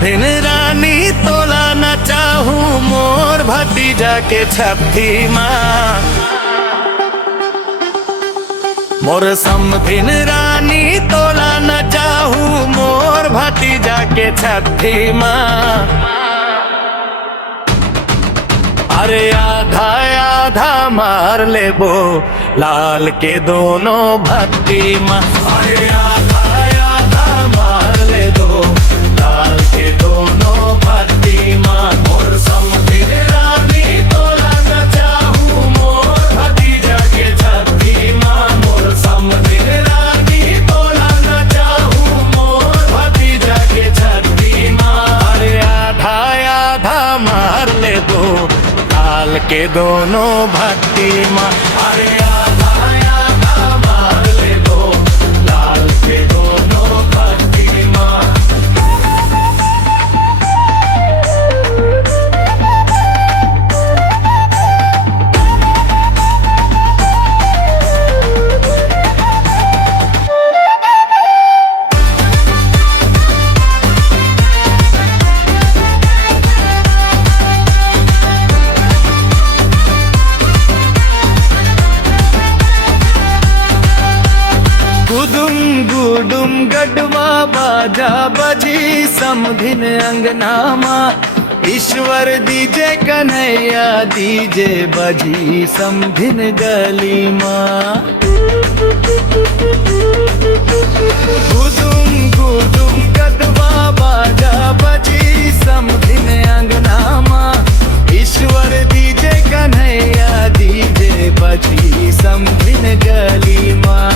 समधिन रानी तोला न चाहूं मोर भतीजा के छठी माँ। मोर समधिन रानी तोला न चाहूं मोर भतीजा के छठी माँ। अरे आधा आधा मार ले बो लाल के दोनों भक्ति माँ। अरे आधा आधा मार ले दो लाल के दोनों भक्ति माँ। मोर समधिन रानी तोला न चाहूं मोर भतीजा के छठी माँ। मोर समधिन रानी तोला न चाहूं मोर भतीजा के छठी माँ। अरे आधा आधा मार ले दो लाल के दोनों भक्ति माँ। अरे आधा आधा मार ले दो लाल के दोनों भक्ति माँ। गुडुम गडवा बाजा बजी समधिन अंगना माँ। ईश्वर दीजे कन्हैया दीजे बजी समधिन गली माँ। गुडुम गडवा बाजा बजी समधिन अंगना माँ। ईश्वर दीजे कन्हैया दीजे बजी समधिन गली माँ।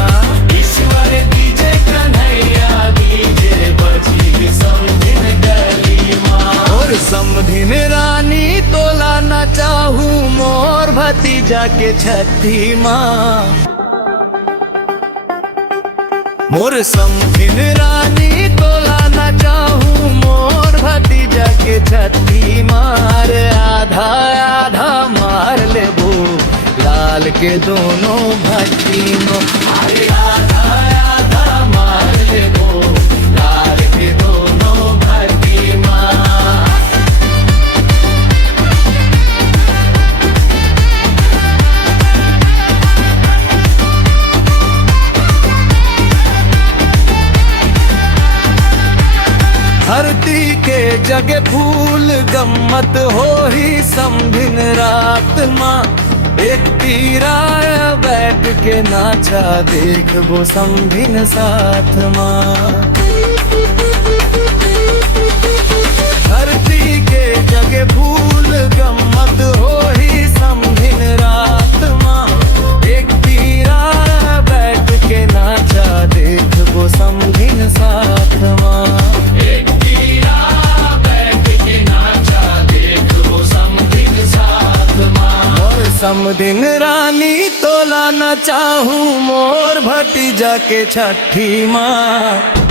ईश्वर दीजे कन्हैया दीजे बजी समधिन गली माँ। और समधिन रानी तोला न चाहूं मोर भतीजा के छठी माँ। मोर समधिन रानी तोला न चाहूं मोर भतीजा के छठी माँ। रे आधा आधा मार ले बो लाल के दोनों भक्ति माँ। अरे आधा आधा मार ले बो लाल के दोनों भक्ति माँ। धरती के जगे फूल गम्मत हो ही समधिन रात माँ। एक पीरा बैठ के नाचा देख वो समधिन साथ माँ। धरती के जगे फूल गम्मत हो ही समधिन रात माँ। एक पीरा बैठ के नाचा देख वो समधिन साथ माँ। समधिन रानी तोला न चाहूं मोर भतीजा के छठी माँ।